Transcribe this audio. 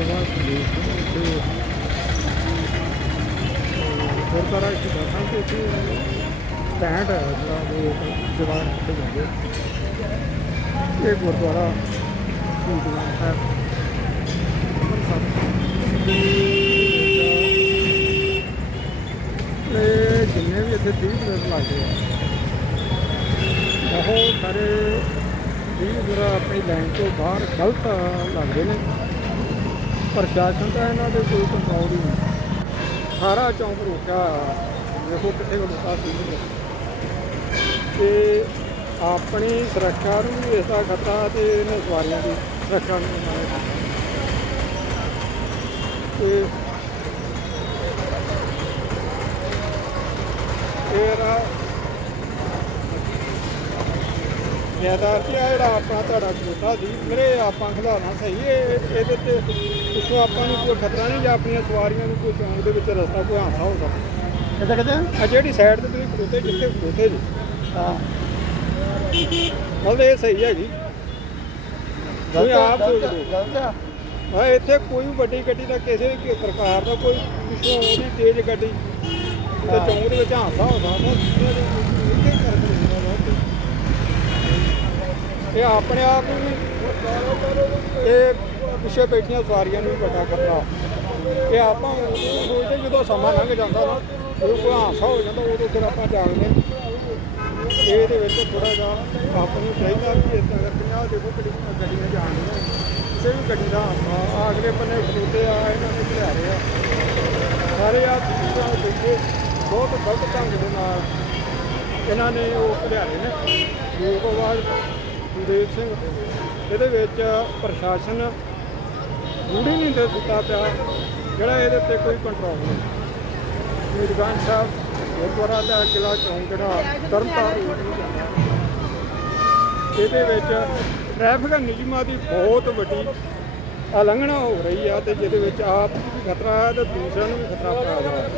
ਸਭਾ ਸੰਦੇਸ਼ ਤੇ ਗੁਰਦੁਆਰਾ ਇੱਕ ਦਸਾਂ ਤੇ ਇੱਥੇ ਸਟੈਂਡ ਹੈ ਜਿਹੜਾ ਲੋਕ ਦੀਵਾਨ ਤੇ ਜਾਂਦੇ ਇਹ ਗੁਰਦੁਆਰਾ ਸ਼ਹੀਦਾਂ ਸਾਹਿਬ ਇਹ ਜਿੰਨੇ ਵੀ ਇੱਥੇ 30 ਮਿੰਟ ਲੱਗਦੇ ਆ ਬਹੁਤ ਸਾਰੇ ਵੀ ਜਿਹੜਾ ਆਪਣੀ ਲਾਈਨ ਤੋਂ ਬਾਹਰ ਗਲਤ ਲੱਗਦੇ ਨੇ ਪ੍ਰਸ਼ਾਸਨ ਦਾ ਇਹਨਾਂ ਦੇ ਕੋਈ ਕੰਟਰੋਲ ਹੀ ਨਹੀਂ। ਸਾਰਾ ਚੌਂਕ ਰੋਕਿਆ ਦੇਖੋ ਕਿੱਥੇ ਲੋਕਾਂ ਸੀ। ਤੇ ਆਪਣੀ ਸੁਰੱਖਿਆ ਨੂੰ ਵੀ ਇਸ ਦਾ ਖਤਰਾ ਤੇ ਇਹਨਾਂ ਸਵਾਰੀਆਂ ਦੀ ਸੁਰੱਖਿਆ ਨੂੰ ਵੀ ਤੇ ਇਹਦਾ ਯਾਦਾਰਤੀ ਆ ਜਿਹੜਾ ਆਪਣਾ ਤੁਹਾਡਾ ਕੋਠਾ ਸੀ ਮੇਰੇ ਆਪਾਂ ਖਿਲਾਉਣਾ ਸਹੀ ਇਹ ਇਹਦੇ ਤੇ ਪਿੱਛੋਂ ਆਪਾਂ ਨੂੰ ਕੋਈ ਖਤਰਾ ਨਹੀਂ ਜਾਂ ਆਪਣੀਆਂ ਸਵਾਰੀਆਂ ਨੂੰ ਕੋਈ ਚੌਂਕ ਦੇ ਵਿੱਚ ਰਸਤਾ ਕੋਈ ਹਾਦਸਾ ਹੋ ਸਕਦਾ ਕਿੱਦਾਂ ਕਿੱਦਾਂ ਆ ਜਿਹੜੀ ਸਾਈਡ ਤੇ ਤੁਸੀਂ ਖਲੋਤੇ ਜਿੱਥੇ ਖਲੋਤੇ ਜੀ। ਹਾਂ। ਮਤਲਬ ਇਹ ਸਹੀ ਹੈਗੀ। ਤੁਸੀਂ ਆਪ ਸੋਚ ਲਓ ਗਲਤ ਆ। ਹਾਂ ਇੱਥੇ ਕੋਈ ਵੱਡੀ ਗੱਡੀ ਦਾ ਕਿਸੇ ਵੀ ਪ੍ਰਕਾਰ ਦਾ ਕੋਈ ਪਿੱਛੋਂ ਉਹਦੀ ਤੇਜ਼ ਗੱਡੀ ਤੇ। ਚੌਂਕ ਦੇ ਵਿੱਚ ਹਾਦਸਾ ਹੋ ਸਕਦਾ ਇਹ ਕਰਕੇ ਇਹ ਆਪਣੇ ਆਪ ਨੂੰ ਵੀ ਇਹ ਪਿੱਛੇ ਬੈਠੀਆਂ ਸਵਾਰੀਆਂ ਨੂੰ ਵੀ ਵੱਡਾ ਖਤਰਾ ਇਹ ਆਪਾਂ ਉਦੋਂ ਸੋਚਦੇ ਜਦੋਂ ਸਮਾਂ ਲੰਘ ਜਾਂਦਾ ਨਾ ਉਦੋਂ ਕੋਈ ਹਾਦਸਾ ਹੋ ਜਾਂਦਾ, ਉਦੋਂ ਫਿਰ ਆਪਾਂ ਜਾਗਦੇ ਇਹਦੇ ਵਿੱਚ ਥੋੜਾ ਜਿਹਾ ਆਪ ਨੂੰ ਚਾਹੀਦਾ ਵੀ ਇਸ ਕਰਕੇ ਆ ਦੇਖੋ ਕਿਹੜੀਆਂ ਗੱਡੀਆਂ ਜਾਣਦੀਆਂ ਕਿਸੇ ਵੀ ਗੱਡੀ ਦਾ ਹਾਦਸਾ ਆ ਅਗਲੇ ਬੰਨੇ ਖਲੋਤੇ ਆ, ਇਹਨਾਂ ਨੂੰ ਘਿਰਾ ਰਹੇ ਆ। ਸਾਰੇ ਆ ਚੀਜ਼ਾਂ ਬਹੁਤ ਗਲਤ ਢੰਗ ਦੇ ਨਾਲ ਇਹਨਾਂ ਨੇ ਉਹ ਘਿਰਿਆਰੇ ਨੇ। ਲੋਕਵਾਦ ਸੁਦੇਵ ਸਿੰਘ। ਇਹਦੇ ਵਿੱਚ ਪ੍ਰਸ਼ਾਸਨ ਗੂੜੀ ਨਹੀਂ ਦੇ ਦਿੱਤਾ ਪਿਆ, ਜਿਹੜਾ ਇਹਦੇ ਉੱਤੇ ਕੋਈ ਕੰਟਰੋਲ ਨਹੀਂ। ਮੀਰਗੰਜ ਸਾਹਿਬ, ਗੁਰਦੁਆਰਾ ਦਾ ਕਿਲਾ ਚੌਂਕ ਜਿਹੜਾ ਤਰਨਤਾਰਨ ਇਹਦੇ ਵਿੱਚ ਟ੍ਰੈਫਿਕ ਨਿਯਮਾਂ ਦੀ ਬਹੁਤ ਵੱਡੀ ਉਲੰਘਣਾ ਹੋ ਰਹੀ ਆ ਤੇ ਜਿਹਦੇ ਵਿੱਚ ਆਪ ਨੂੰ ਵੀ ਖਤਰਾ ਹੈ ਤੇ ਦੂਸਰਿਆਂ ਨੂੰ ਵੀ ਖਤਰਾ ਪਾ ਰਿਹਾ ਹੈ